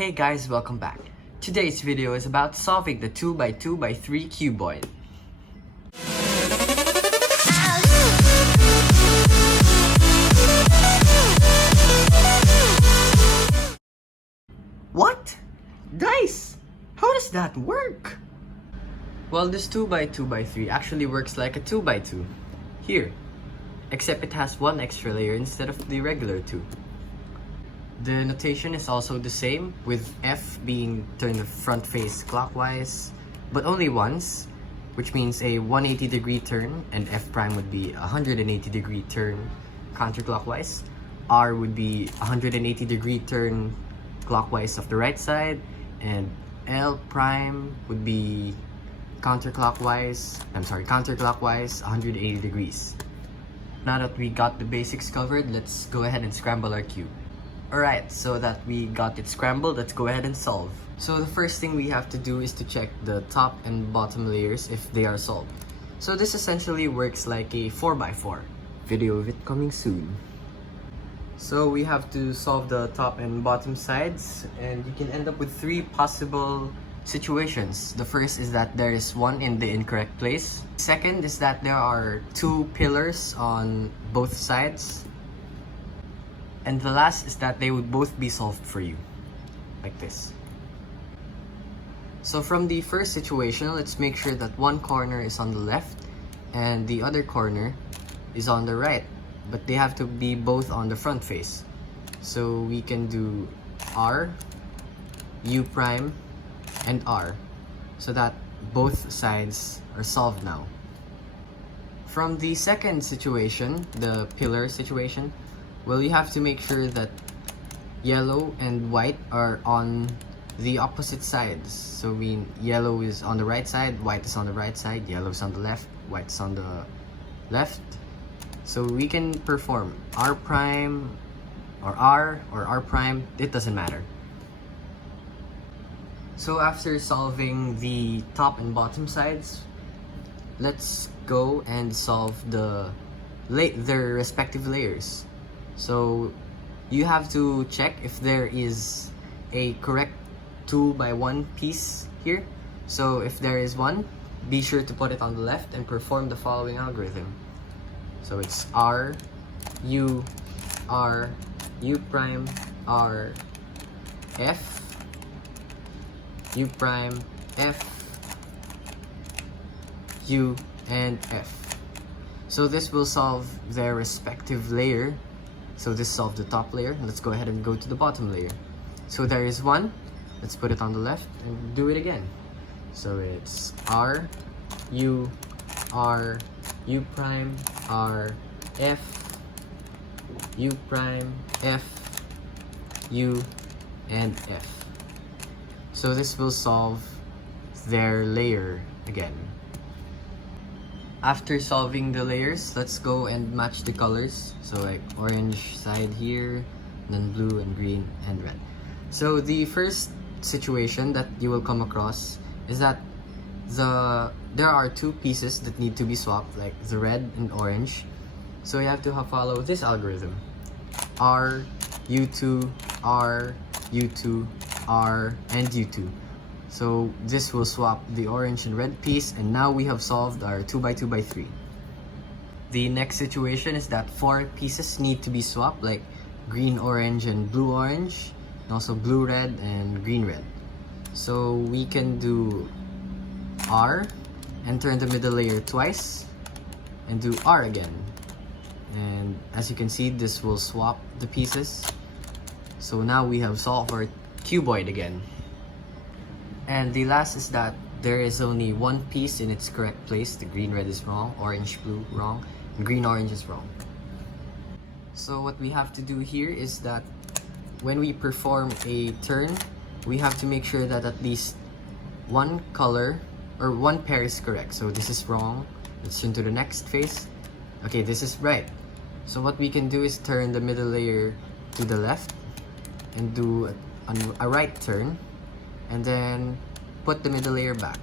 Hey guys, welcome back. Today's video is about solving the 2x2x3 cuboid. What? D.I.C.E? How does that work? Well, this 2x2x3 actually works like a 2x2. Here. Except it has one extra layer instead of the regular 2. The notation is also the same, with F being turned the front face clockwise, but only once, which means a 180-degree turn, and F prime would be a 180-degree turn counterclockwise. R would be a 180-degree turn clockwise of the right side, and L prime would be counterclockwise 180 degrees. Now that we got the basics covered, let's go ahead and scramble our cube. Alright, so that we got it scrambled, let's go ahead and solve. So the first thing we have to do is to check the top and bottom layers if they are solved. So this essentially works like a 4x4. Video of it coming soon. So we have to solve the top and bottom sides, and you can end up with 3 possible situations. The first is that there is one in the incorrect place. Second is that there are 2 pillars on both sides. And the last is that they would both be solved for you, like this. So from the first situation, let's make sure that one corner is on the left and the other corner is on the right, but they have to be both on the front face. So we can do R, U prime, and R, so that both sides are solved now. From the second situation, the pillar situation, well, you have to make sure that yellow and white are on the opposite sides. So yellow is on the right side, white is on the right side, yellow is on the left, white is on the left. So we can perform R prime or R prime, it doesn't matter. So after solving the top and bottom sides, let's go and solve their respective layers. So you have to check if there is a correct 2x1 piece here. So if there is one, be sure to put it on the left and perform the following algorithm. So it's R, U prime, R, F, U prime, F, U, and F. So this will solve their respective layer. So this solved the top layer. Let's go ahead and go to the bottom layer. So there is one. Let's put it on the left and do it again. So it's R, U prime, R, F, U prime, F, U, and F. So this will solve their layer again. After solving the layers, let's go and match the colors. So like orange side here, then blue and green and red. So the first situation that you will come across is that there are 2 pieces that need to be swapped, like the red and orange. So you have to follow this algorithm. R, U2, R, U2, R, and U2. So this will swap the orange and red piece, and now we have solved our 2x2x3. The next situation is that 4 pieces need to be swapped, like green orange and blue orange, and also blue red and green red. So we can do R and turn the middle layer twice and do R again. And as you can see, this will swap the pieces. So now we have solved our cuboid again. And the last is that there is only one piece in its correct place. The green red is wrong, orange blue wrong, and green orange is wrong. So what we have to do here is that when we perform a turn, we have to make sure that at least one color or one pair is correct. So this is wrong. Let's turn to the next face. Okay, this is right. So what we can do is turn the middle layer to the left and do a right turn, and then put the middle layer back.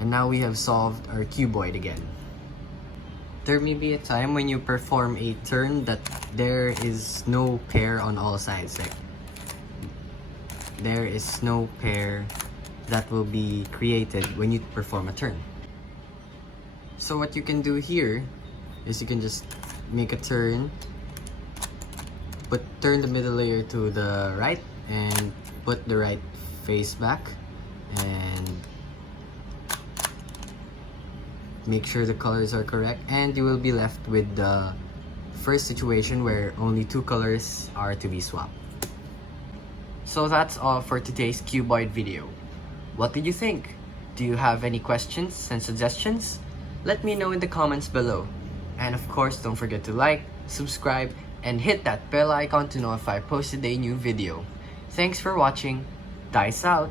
And now we have solved our cuboid again. There may be a time when you perform a turn that there is no pair on all sides. Like there is no pair that will be created when you perform a turn. So what you can do here is you can just make a turn, but turn the middle layer to the right and put the right face back and make sure the colors are correct, and you will be left with the first situation where only two colors are to be swapped. So that's all for today's cuboid video. What did you think? Do you have any questions and suggestions? Let me know in the comments below. And of course, don't forget to like, subscribe, and hit that bell icon to know if I posted a new video. Thanks for watching. D.I.C.E out!